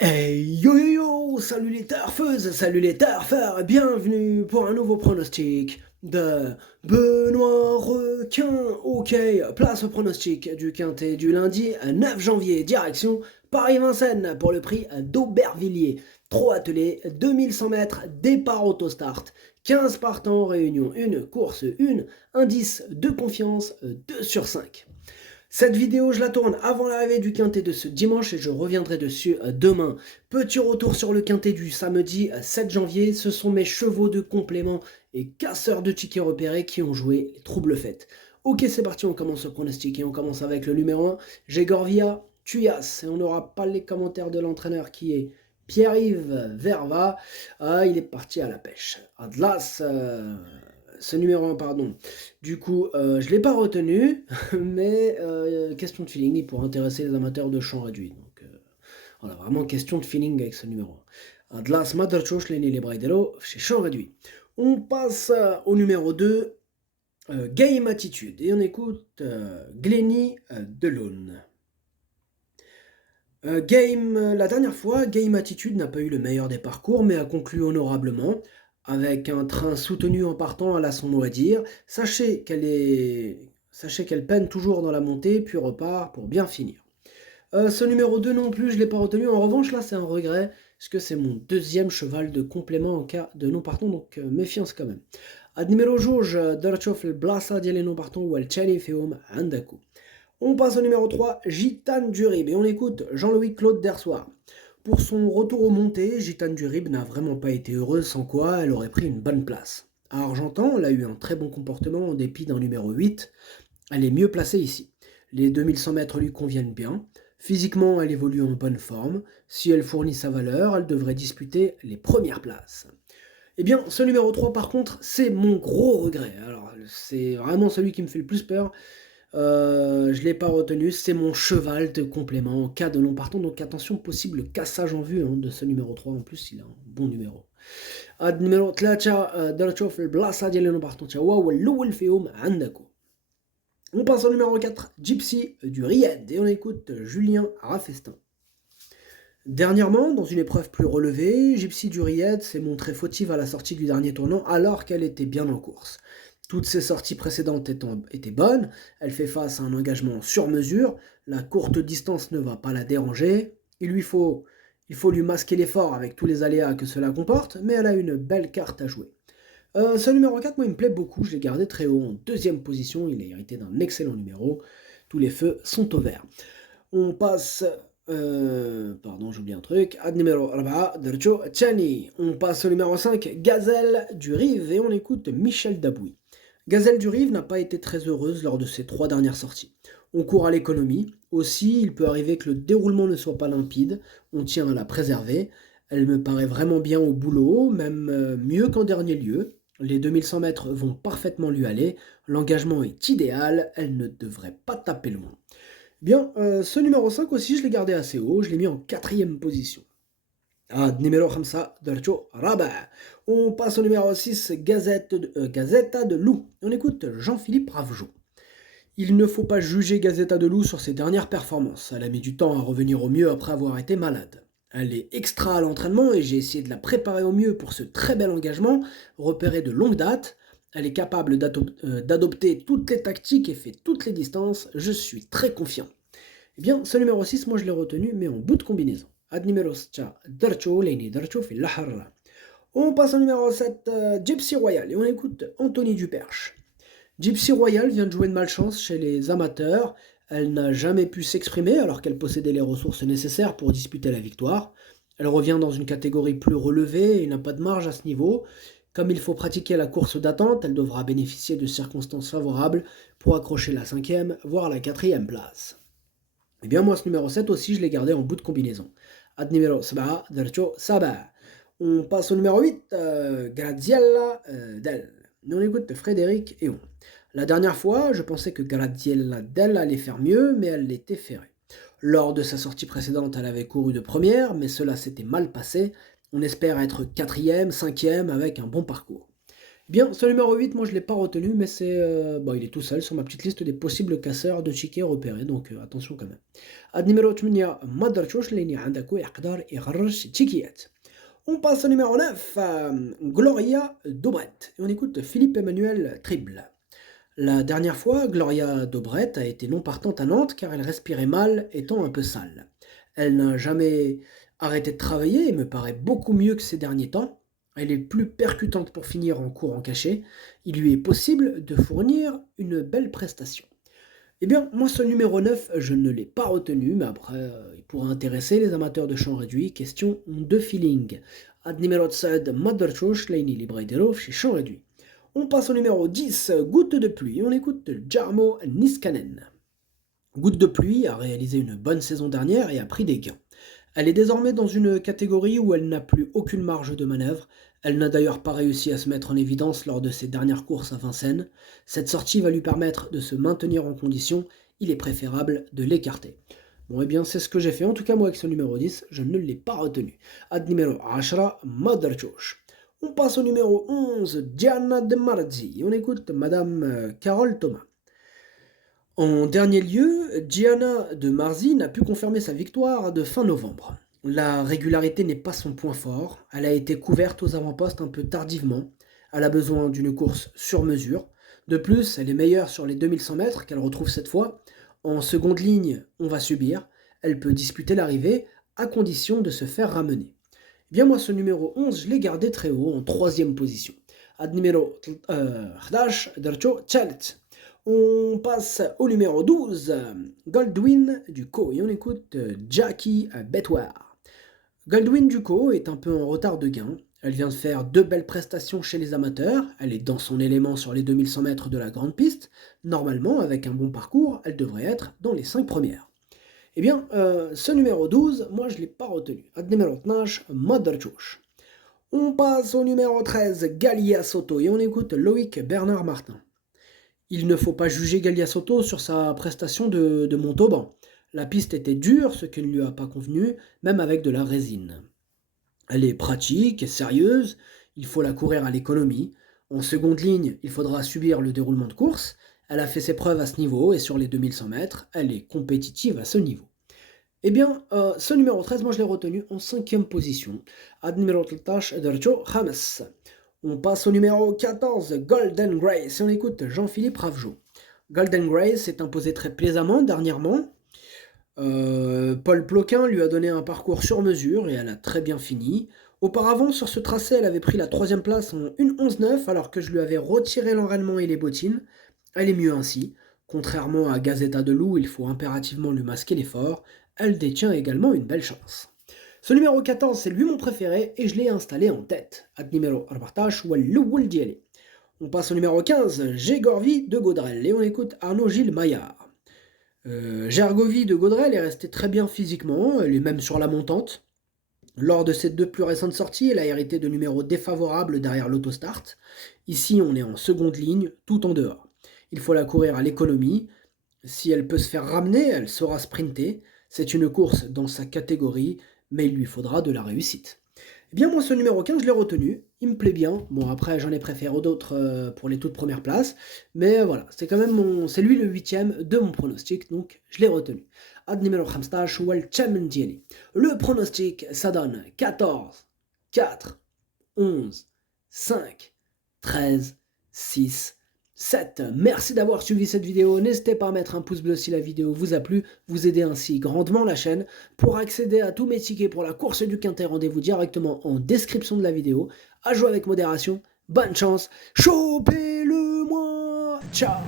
Hey yo yo yo! Salut les turfeuses, salut les turfeurs, et bienvenue pour un nouveau pronostic de Benoît Requin. Ok, place au pronostic du quintet du lundi 9 janvier, direction Paris-Vincennes pour le prix d'Aubervilliers. 3 attelés, 2100 mètres, départ auto-start, 15 partants, réunion 1, course 1, indice de confiance 2 sur 5. Cette vidéo, je la tourne avant l'arrivée du quintet de ce dimanche et je reviendrai dessus demain. Petit retour sur le quintet du samedi 7 janvier. Ce sont mes chevaux de complément et casseurs de tickets repérés qui ont joué les troubles fêtes. Ok, c'est parti, on commence le pronostic et on commence avec le numéro 1, Gégorvia Tuyas. Et on n'aura pas les commentaires de l'entraîneur qui est Pierre-Yves Verva. Ah, il est parti à la pêche. Atlas, ce numéro 1, pardon. Du coup, je ne l'ai pas retenu, mais question de feeling, il pourrait intéresser les amateurs de champ réduit. Donc voilà, vraiment question de feeling avec ce numéro 1. Adlas Madarchosh, Lenny Lebraidero, chez champ réduit. On passe au numéro 2, Game Attitude, et on écoute Glenny Delone. La dernière fois, Game Attitude n'a pas eu le meilleur des parcours, mais a conclu honorablement, avec un train soutenu en partant, elle a son mot à dire. Sachez qu'elle peine toujours dans la montée, puis repart pour bien finir. Ce numéro 2 non plus, je ne l'ai pas retenu. En revanche, là, c'est un regret, parce que c'est mon deuxième cheval de complément en cas de non-partant, donc méfiance quand même. Ad numéro Jauge, Dorachov, Blasa, Diele non-partant, ou El Chani, Feum, Andaku. On passe au numéro 3, Gitane du Rib, et on écoute Jean-Louis Claude Dersoir. Pour son retour aux montées, Gitane du Rib n'a vraiment pas été heureuse, sans quoi elle aurait pris une bonne place. À Argentan, elle a eu un très bon comportement en dépit d'un numéro 8. Elle est mieux placée ici. Les 2100 mètres lui conviennent bien. Physiquement, elle évolue en bonne forme. Si elle fournit sa valeur, elle devrait disputer les premières places. Eh bien, ce numéro 3, par contre, c'est mon gros regret. Alors, c'est vraiment celui qui me fait le plus peur. Je ne l'ai pas retenu, c'est mon cheval de complément en cas de non partant, donc attention, possible cassage en vue de ce numéro 3, en plus il a un bon numéro. Ad numéro 3, درتشوف البلاصة ديال non partant وهو الأول فيهم عندكم. On passe au numéro 4, Gypsy du Ried, et on écoute Julien Raffestin. Dernièrement, dans une épreuve plus relevée, Gypsy du Ried s'est montrée fautive à la sortie du dernier tournant alors qu'elle était bien en course. Toutes ses sorties précédentes étaient bonnes, elle fait face à un engagement sur mesure, la courte distance ne va pas la déranger, il faut lui masquer l'effort avec tous les aléas que cela comporte, mais elle a une belle carte à jouer. Ce numéro 4, moi, il me plaît beaucoup, je l'ai gardé très haut en deuxième position, il est hérité d'un excellent numéro, tous les feux sont au vert. On passe... pardon, j'oublie un truc. Ad numéro 4, Dercho Chani. On passe au numéro 5, Gazelle du Rive, et on écoute Michel Dabouy. Gazelle du Rive n'a pas été très heureuse lors de ses 3 dernières sorties. On court à l'économie. Aussi, il peut arriver que le déroulement ne soit pas limpide. On tient à la préserver. Elle me paraît vraiment bien au boulot, même mieux qu'en dernier lieu. Les 2100 mètres vont parfaitement lui aller. L'engagement est idéal. Elle ne devrait pas taper loin. Bien, ce numéro 5 aussi, je l'ai gardé assez haut. Je l'ai mis en quatrième position. Numéro 5, Darcho Rabat. On passe au numéro 6, Gazetta de Loup. On écoute Jean-Philippe Ravgeot. Il ne faut pas juger Gazetta de Loup sur ses dernières performances. Elle a mis du temps à revenir au mieux après avoir été malade. Elle est extra à l'entraînement et j'ai essayé de la préparer au mieux pour ce très bel engagement, repéré de longue date. Elle est capable d'adopter toutes les tactiques et fait toutes les distances. Je suis très confiant. Eh bien, ce numéro 6, moi je l'ai retenu, mais en bout de combinaison. Ad numéro 6, Darcho, Leni Darcho, fait Lahara. On passe au numéro 7, Gypsy Royal, et on écoute Anthony Duperche. Gypsy Royal vient de jouer de malchance chez les amateurs. Elle n'a jamais pu s'exprimer alors qu'elle possédait les ressources nécessaires pour disputer la victoire. Elle revient dans une catégorie plus relevée et n'a pas de marge à ce niveau. Comme il faut pratiquer la course d'attente, elle devra bénéficier de circonstances favorables pour accrocher la 5e, voire la 4e place. Eh bien moi ce numéro 7 aussi je l'ai gardé en bout de combinaison. Ad numéro 7, Darcho Saba. On passe au numéro 8, Graziella Del. On écoute Frédéric Eon. La dernière fois, je pensais que Graziella Del allait faire mieux, mais elle l'était ferrée. Lors de sa sortie précédente, elle avait couru de première, mais cela s'était mal passé. On espère être 4e, 5e avec un bon parcours. Bien, ce numéro 8, moi je ne l'ai pas retenu, mais il est tout seul sur ma petite liste des possibles casseurs de tickets repérés, donc attention quand même. Ad numéro 8, ما درتوش لأن عندك يقدر يغرش تيكيات. On passe au numéro 9, Gloria Dobret. Et on écoute Philippe Emmanuel Trible. La dernière fois, Gloria Dobret a été non partante à Nantes car elle respirait mal, étant un peu sale. Elle n'a jamais arrêté de travailler et me paraît beaucoup mieux que ces derniers temps. Elle est plus percutante pour finir en cours en cachet. Il lui est possible de fournir une belle prestation. Eh bien, moi, ce numéro 9, je ne l'ai pas retenu, mais après, il pourra intéresser les amateurs de chant réduit. Question de feeling. Ad numéro 7, Madarchosh, Laini Libraïderov chez chant réduit. On passe au numéro 10, Goutte de pluie. On écoute Jarmo Niskanen. Goutte de pluie a réalisé une bonne saison dernière et a pris des gains. Elle est désormais dans une catégorie où elle n'a plus aucune marge de manœuvre. Elle n'a d'ailleurs pas réussi à se mettre en évidence lors de ses dernières courses à Vincennes. Cette sortie va lui permettre de se maintenir en condition. Il est préférable de l'écarter. Bon, eh bien, c'est ce que j'ai fait. En tout cas, moi, avec ce numéro 10, je ne l'ai pas retenu. Ad numéro 10, Madarchosh. On passe au numéro 11, Diana de Marzi. On écoute Madame Carole Thomas. En dernier lieu, Diana de Marzi n'a pu confirmer sa victoire de fin novembre. La régularité n'est pas son point fort, elle a été couverte aux avant-postes un peu tardivement, elle a besoin d'une course sur mesure. De plus, elle est meilleure sur les 2100 mètres qu'elle retrouve cette fois. En seconde ligne, on va subir, elle peut disputer l'arrivée à condition de se faire ramener. Eh bien moi ce numéro 11, je l'ai gardé très haut, en troisième position. Ad numéro 11, Dercho Chalet. On passe au numéro 12, Goldwyn Ducos, et on écoute Jackie Betwar. Goldwyn Ducos est un peu en retard de gain. Elle vient de faire 2 belles prestations chez les amateurs. Elle est dans son élément sur les 2100 mètres de la grande piste. Normalement, avec un bon parcours, elle devrait être dans les 5 premières. Eh bien, ce numéro 12, moi je ne l'ai pas retenu. Ad numéro 12, Madarchouch. On passe au numéro 13, Galia Soto, et on écoute Loïc Bernard Martin. Il ne faut pas juger Galia Soto sur sa prestation de Montauban. La piste était dure, ce qui ne lui a pas convenu, même avec de la résine. Elle est pratique et sérieuse, il faut la courir à l'économie. En seconde ligne, il faudra subir le déroulement de course. Elle a fait ses preuves à ce niveau et sur les 2100 mètres, elle est compétitive à ce niveau. Eh bien, ce numéro 13, moi je l'ai retenu en 5e position. Ad numéro 13, Dercho James. On passe au numéro 14, Golden Grace, et on écoute Jean-Philippe Ravgeot. Golden Grace s'est imposé très plaisamment dernièrement. Paul Ploquin lui a donné un parcours sur mesure et elle a très bien fini. Auparavant, sur ce tracé, elle avait pris la 3e place en 1:11:9 alors que je lui avais retiré l'enrêlement et les bottines. Elle est mieux ainsi. Contrairement à Gazeta de Loup, il faut impérativement lui masquer l'effort. Elle détient également une belle chance. Ce numéro 14, c'est lui mon préféré et je l'ai installé en tête. Ad numéro 14, Walou Diele. On passe au numéro 15, Gégorvi de Gaudrel, et on écoute Arnaud Gilles Maillard. Gergovie de Gaudrel est restée très bien physiquement, elle est même sur la montante. Lors de ses 2 plus récentes sorties, elle a hérité de numéros défavorables derrière l'autostart. Ici, on est en seconde ligne, tout en dehors. Il faut la courir à l'économie. Si elle peut se faire ramener, elle saura sprinter. C'est une course dans sa catégorie, mais il lui faudra de la réussite. Eh bien moi ce numéro 15 je l'ai retenu, il me plaît bien, bon après j'en ai préféré d'autres pour les toutes premières places, mais voilà, c'est quand même c'est lui le 8e de mon pronostic, donc je l'ai retenu. Ad numéro 15, Walchem Dieli. Le pronostic, ça donne 14, 4, 11, 5, 13, 6, 7. Merci d'avoir suivi cette vidéo. N'hésitez pas à mettre un pouce bleu si la vidéo vous a plu. Vous aidez ainsi grandement la chaîne. Pour accéder à tous mes tickets pour la course du Quintet, rendez-vous directement en description de la vidéo. À jouer avec modération. Bonne chance. Chopez-le moi. Ciao.